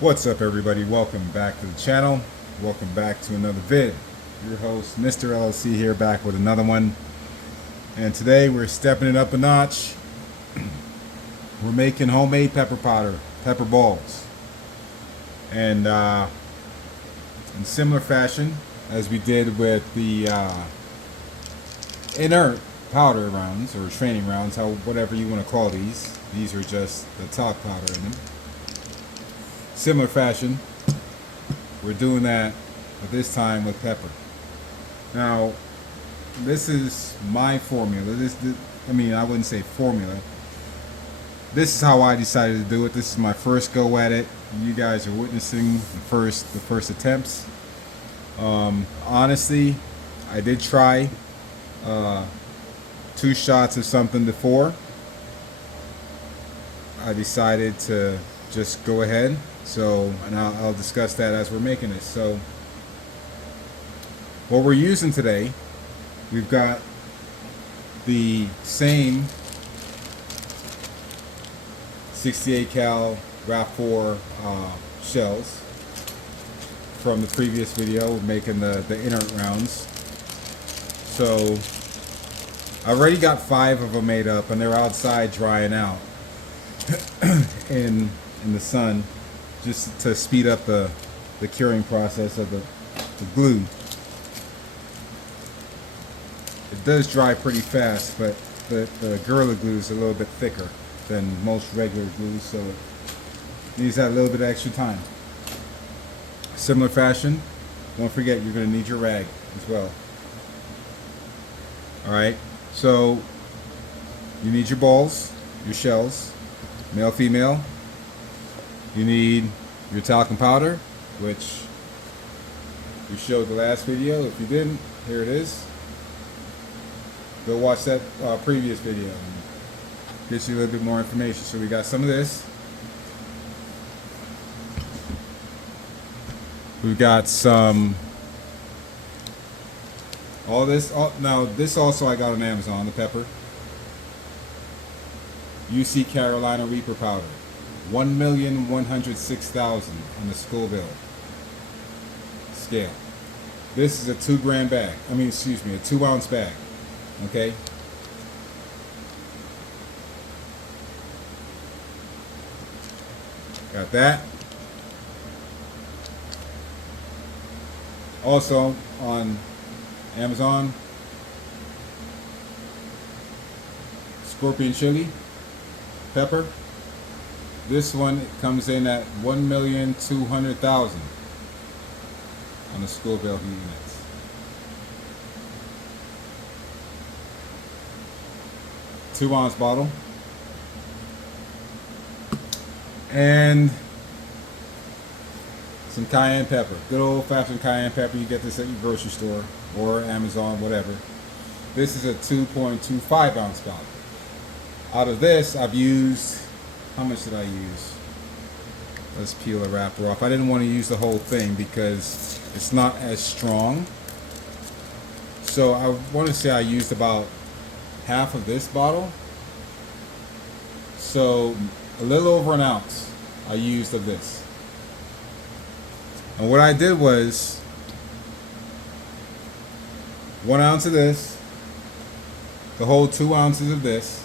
What's up, everybody? Welcome back to the channel. Welcome back to another vid. Your host, Mr. LLC, here back with another one. And today we're stepping it up a notch. We're making homemade pepper powder, pepper balls. And in similar fashion as we did with the inert powder rounds or training rounds, whatever you want to call these. These are just the talc powder in them. Similar fashion, we're doing that, but this time with pepper. Now, this is my formula. I wouldn't say formula. This is how I decided to do it. This is my first go at it. You guys are witnessing the first attempts. Honestly, I did try 2 shots of something before. I decided to just go ahead. And I'll discuss that as we're making this. So what we're using today, we've got the same 68 cal RAV4 shells from the previous video, making the inert rounds. So I already got 5 of them made up, and they're outside drying out in the sun, just to speed up the curing process of the glue. It does dry pretty fast, but the Gorilla Glue is a little bit thicker than most regular glues, so it needs that little bit of extra time. Similar fashion, don't forget you're going to need your rag as well. Alright, so you need your balls, your shells, male, female. You need your talcum powder, which we showed the last video. If you didn't, here it is. Go watch that previous video. Gives you a little bit more information. So we got some of this. We've got some. All this. Now this also I got on Amazon. The pepper. UC Carolina Reaper powder. 1,106,000 on the Scoville scale. This is a 2 gram bag. A 2 ounce bag. Okay. Got that. Also on Amazon, Scorpion chili pepper. This one comes in at 1,200,000 on the Scoville units. Two-ounce bottle. And some cayenne pepper. Good old-fashioned cayenne pepper. You get this at your grocery store or Amazon, whatever. This is a 2.25 ounce bottle. Out of this, I've used, how much did I use? Let's peel the wrapper off. I didn't want to use the whole thing because it's not as strong. So I want to say I used about half of this bottle. So a little over an ounce I used of this. And what I did was 1 ounce of this, the whole 2 ounces of this,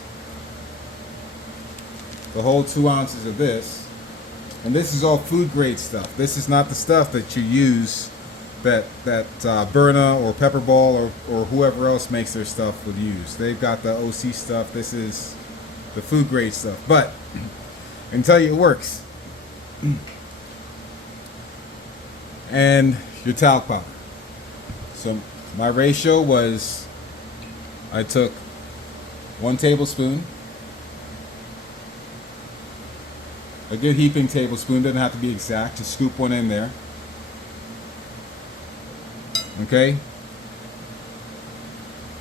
the whole 2 ounces of this, and this is all food grade stuff. This is not the stuff that you use that Berna or Pepperball or whoever else makes their stuff would use. They've got the OC stuff. This is the food grade stuff, but I can tell you it works. And your talc powder. So my ratio was, I took 1 tablespoon, a good heaping tablespoon, doesn't have to be exact, just scoop one in there. Okay?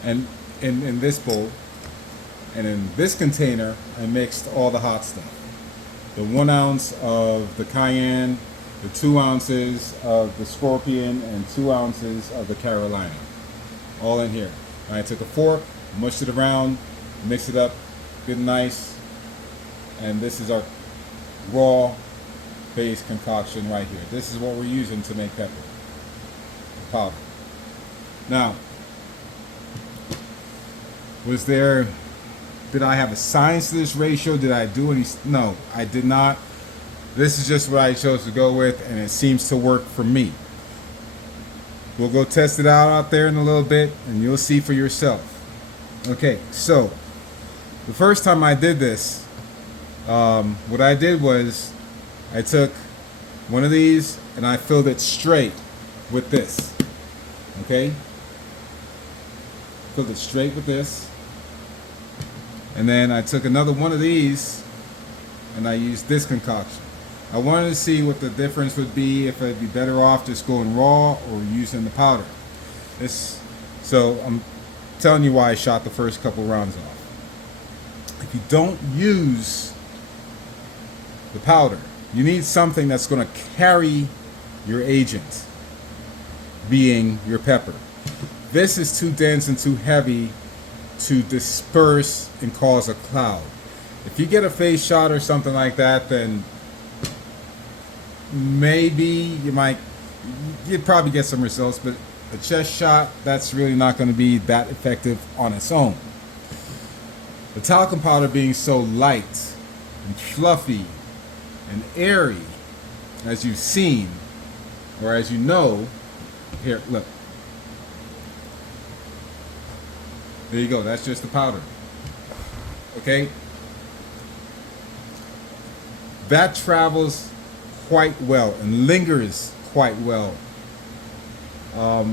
And in this bowl, and in this container, I mixed all the hot stuff. The 1 ounce of the cayenne, the 2 ounces of the Scorpion, and 2 ounces of the Carolina. All in here. And I took a fork, mushed it around, mixed it up good and nice. And this is our raw base concoction right here. This is what we're using to make pepper, the powder. Now, did I have a science to this ratio? Did I do any? No, I did not. This is just what I chose to go with, and it seems to work for me. We'll go test it out there in a little bit, and you'll see for yourself. Okay, so the first time I did this, what I did was I took one of these and I filled it straight with this. Okay? Filled it straight with this. And then I took another one of these and I used this concoction. I wanted to see what the difference would be, if I'd be better off just going raw or using the powder. So I'm telling you why I shot the first couple rounds off. If you don't use the powder, you need something that's going to carry your agent, being your pepper. This is too dense and too heavy to disperse and cause a cloud. If you get a face shot or something like that, then maybe you'd probably get some results, but a chest shot, that's really not going to be that effective on its own. The talcum powder being so light and fluffy and airy, as you've seen, or as you know, here, look. There you go, that's just the powder. Okay? That travels quite well and lingers quite well.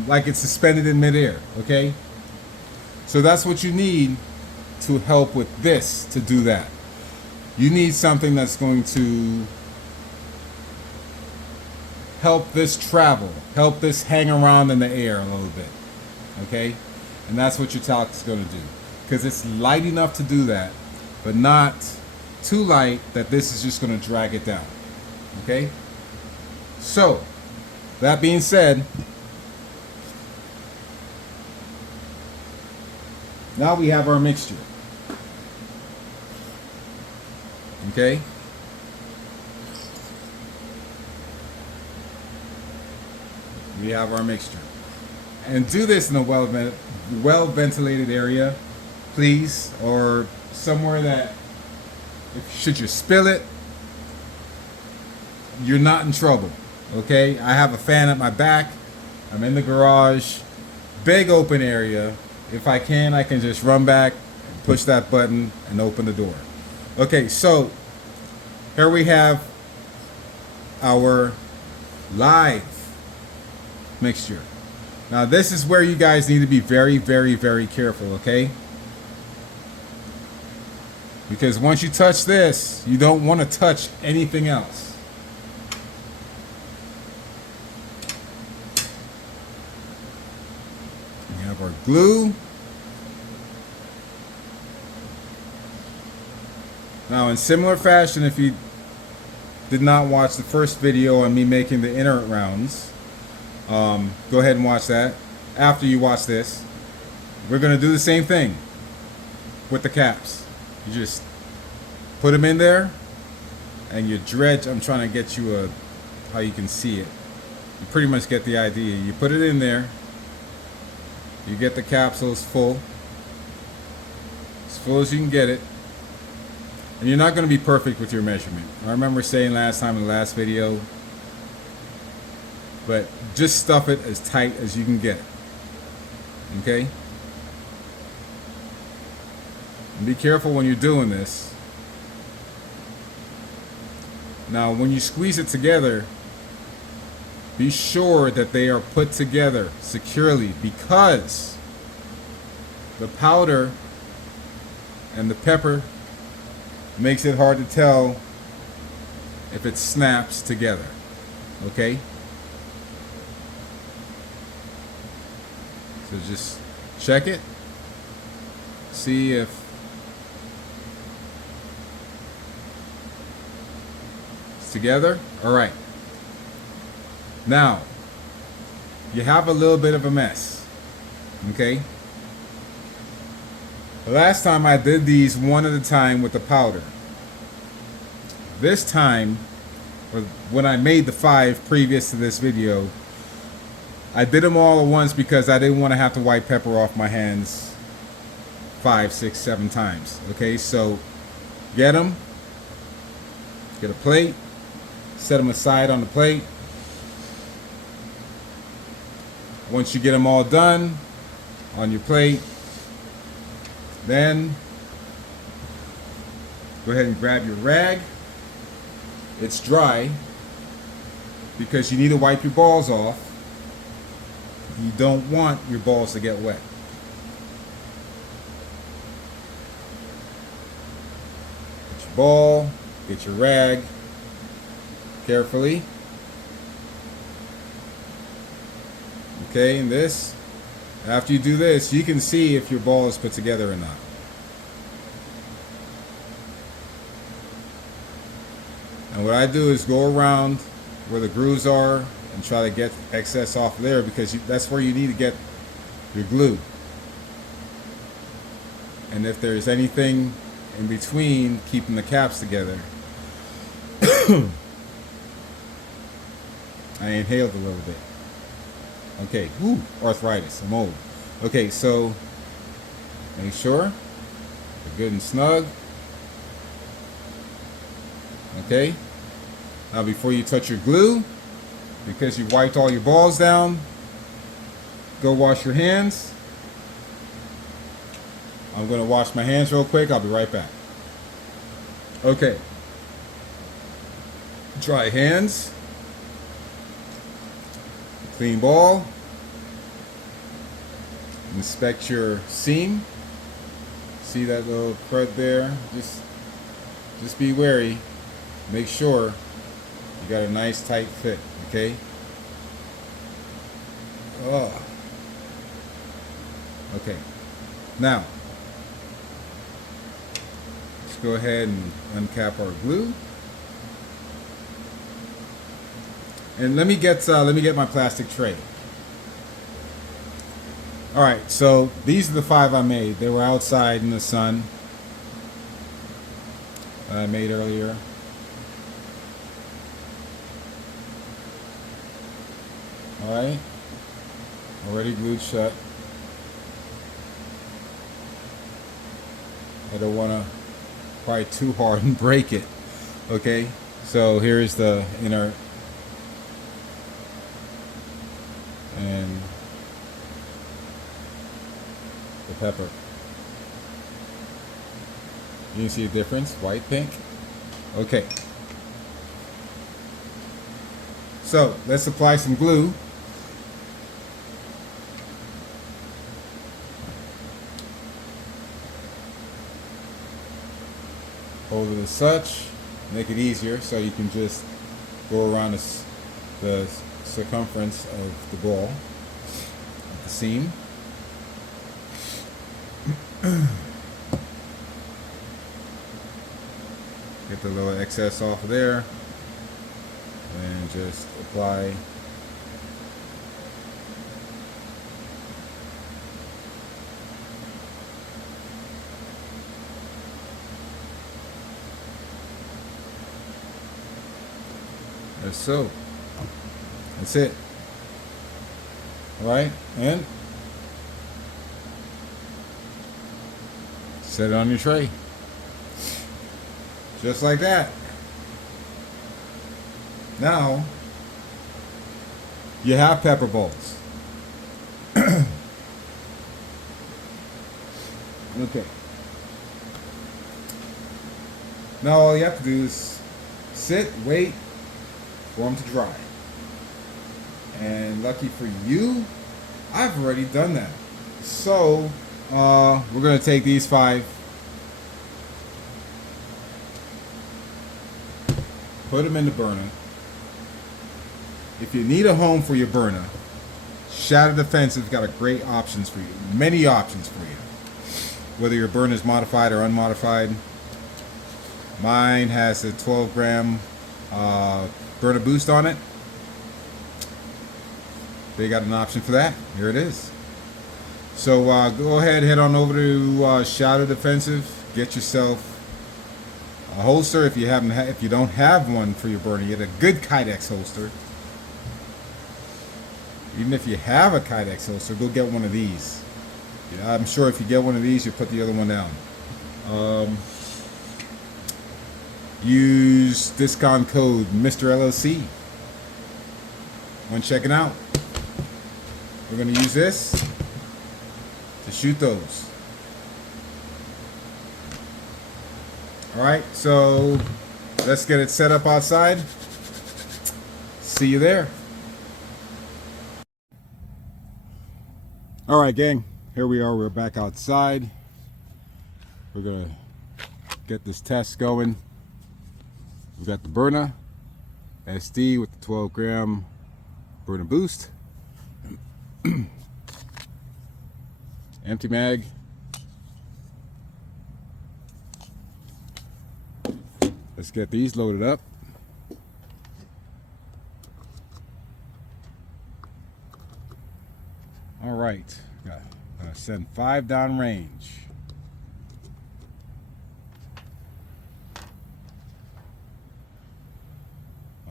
Like it's suspended in midair, okay? So that's what you need to help with this, to do that. You need something that's going to help this travel, help this hang around in the air a little bit, okay? And that's what your talc is going to do, because it's light enough to do that, but not too light that this is just going to drag it down, okay? So, that being said, now we have our mixture. Okay? We have our mixture. And do this in a well ventilated area, please, or somewhere that should you spill it, you're not in trouble. Okay? I have a fan at my back. I'm in the garage. Big open area. If I can just run back, push that button, and open the door. Okay, so here we have our live mixture. Now this is where you guys need to be very, very, very careful, okay? Because once you touch this, you don't want to touch anything else. We have our glue. Now, in similar fashion, if you did not watch the first video on me making the inerent rounds, go ahead and watch that. After you watch this, we're going to do the same thing with the caps. You just put them in there, and you dredge. I'm trying to get you how you can see it. You pretty much get the idea. You put it in there. You get the capsules full, as full as you can get it. And you're not going to be perfect with your measurement. I remember saying last time in the last video, but just stuff it as tight as you can get it. Okay? And be careful when you're doing this. Now, when you squeeze it together, be sure that they are put together securely, because the powder and the pepper makes it hard to tell if it snaps together. Okay? So just check it. See if it's together. All right. Now, you have a little bit of a mess. Okay? The last time I did these one at a time with the powder. This time, or when I made the 5 previous to this video, I did them all at once because I didn't want to have to wipe pepper off my hands 5, 6, 7 times. Okay, so get them, get a plate, set them aside on the plate. Once you get them all done on your plate, then go ahead and grab your rag. It's dry because you need to wipe your balls off. You don't want your balls to get wet. Get your ball, get your rag carefully. Okay, and this, after you do this, you can see if your ball is put together or not. And what I do is go around where the grooves are and try to get excess off there, because that's where you need to get your glue. And if there's anything in between keeping the caps together, I inhaled a little bit. Okay, whoo, arthritis, I'm old. Okay, so make sure they're good and snug. Okay, now before you touch your glue, because you wiped all your balls down, go wash your hands. I'm going to wash my hands real quick. I'll be right back. Okay, dry hands, clean ball. Inspect your seam. See that little crud there? Just be wary. Make sure you got a nice tight fit, okay? Oh. Okay. Now, let's go ahead and uncap our glue. And let me get my plastic tray. All right, so these are the 5 I made. They were outside in the sun. I made earlier. All right, already glued shut. I don't want to pry too hard and break it. Okay, so here's the inner and the pepper. You can see the difference, white, pink. Okay. So let's apply some glue. Hold it as such, make it easier so you can just go around the circumference of the ball, at the seam. Get the little excess off of there and just apply as so. That's it. Alright, and set it on your tray. Just like that. Now, you have pepper balls. Okay. Now all you have to do is sit, wait for them to dry. And lucky for you, I've already done that. So, we're going to take these 5, put them in the burner. If you need a home for your burner, Shadow Defensive got a great options for you. Many options for you. Whether your burner is modified or unmodified. Mine has a 12-gram burner boost on it. They got an option for that. Here it is. So go ahead, head on over to Shadow Defensive. Get yourself A holster, if you if you don't have one for your Bernie, get a good Kydex holster. Even if you have a Kydex holster, go get one of these. Yeah, I'm sure if you get one of these, you put the other one down. Use discount code Mr. LLC when checking out. We're going to use this to shoot those. Alright, so let's get it set up outside. See you there. Alright, gang, here we are. We're back outside. We're going to get this test going. We've got the Byrna SD with the 12 gram Byrna Boost. Empty mag. Let's get these loaded up. All right, gonna send 5 down range. Am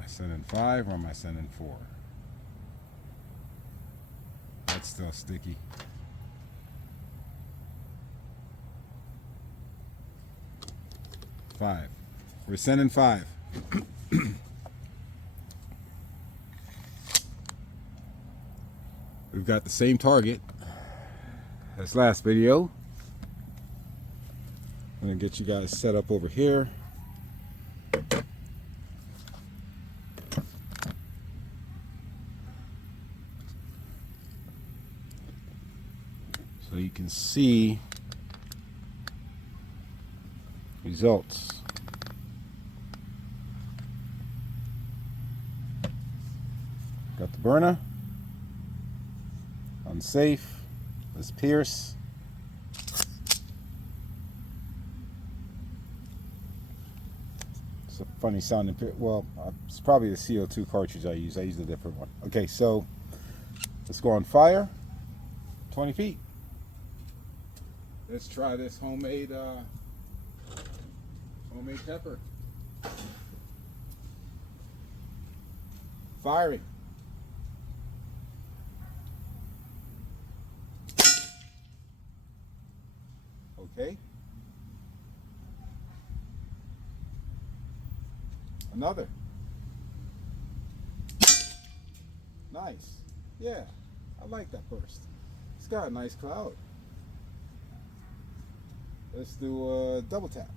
I sending 5 or am I sending 4? That's still sticky. Five. We're sending 5. We've got the same target as last video. I'm gonna get you guys set up over here. So you can see results. Got the Byrna. Unsafe. Let's pierce. It's a funny sounding. Well, it's probably the CO2 cartridge I use. I use a different one. Okay, so let's go on fire. 20 feet. Let's try this homemade pepper. Firing. Okay. Another. Nice. Yeah, I like that burst. It's got a nice cloud. Let's do a double tap.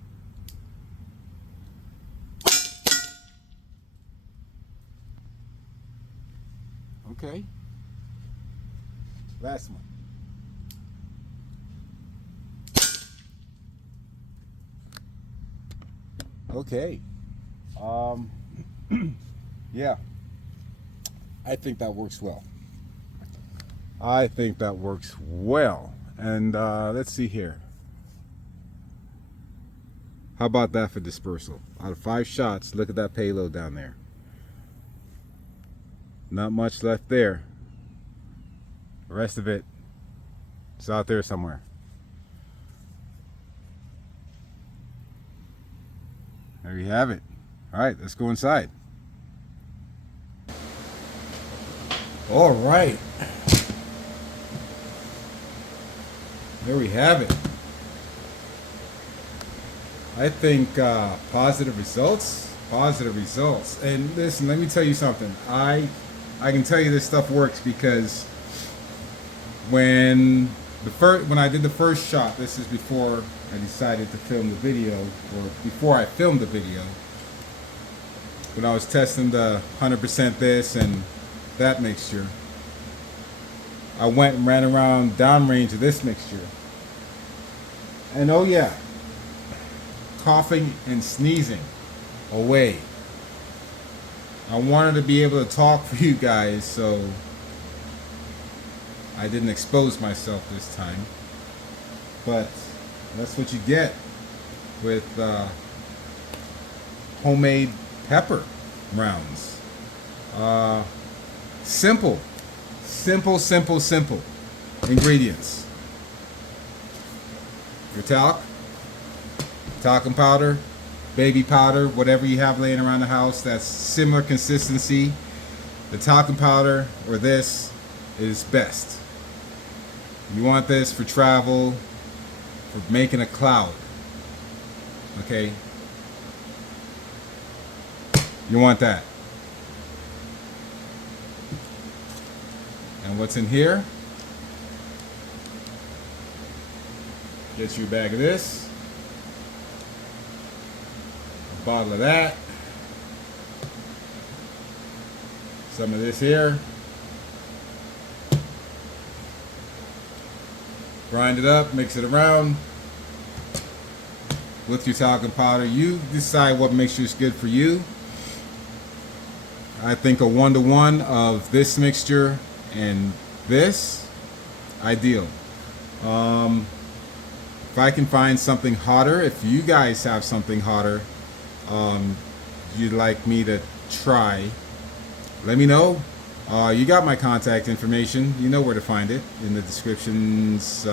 Okay. Last one. Okay. Yeah. I think that works well. I think that works well. And let's see here. How about that for dispersal? Out of 5 shots, look at that payload down there. Not much left there. The rest of it is out there somewhere. There you have it. All right, let's go inside. All right. There we have it. I think positive results. Positive results. And listen, let me tell you something. I can tell you this stuff works because when I did the first shot, this is before I decided to film the video, or before I filmed the video, when I was testing the 100% this and that mixture, I went and ran around downrange of this mixture. And oh yeah, coughing and sneezing away. I wanted to be able to talk for you guys, so I didn't expose myself this time. But that's what you get with homemade pepper rounds. Simple ingredients. Your talcum powder, baby powder, whatever you have laying around the house that's similar consistency. The talcum powder or this is best. You want this for travel, for making a cloud. Okay? You want that. And what's in here? Get you a bag of this, a bottle of that, some of this here. Grind it up, mix it around with your talcum powder. You decide what mixture is good for you. I think a 1-to-1 of this mixture and this, ideal. If I can find something hotter, if you guys have something hotter you'd like me to try, let me know. You got my contact information. You know where to find it in the descriptions, in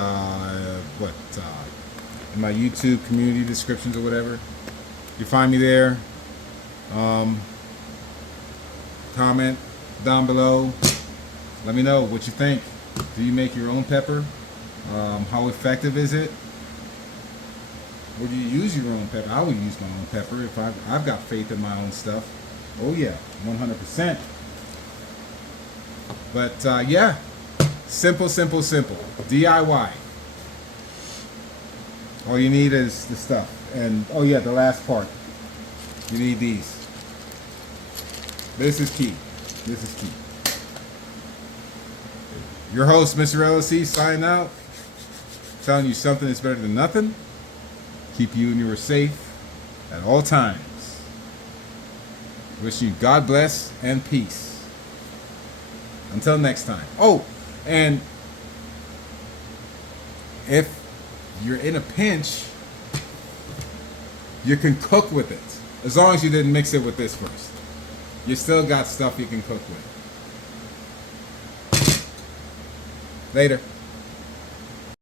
my YouTube community descriptions or whatever. You find me there. Comment down below. Let me know what you think. Do you make your own pepper? How effective is it? Or do you use your own pepper? I would use my own pepper if I've got faith in my own stuff. Oh yeah, 100%. But yeah, simple, simple, simple. DIY. All you need is the stuff. And oh yeah, the last part. You need these. This is key. This is key. Your host, Mr. LLC, signing out. Telling you something is better than nothing. Keep you and yours safe at all times. Wishing you God bless and peace. Until next time. Oh, and if you're in a pinch, you can cook with it. As long as you didn't mix it with this first. You still got stuff you can cook with. Later.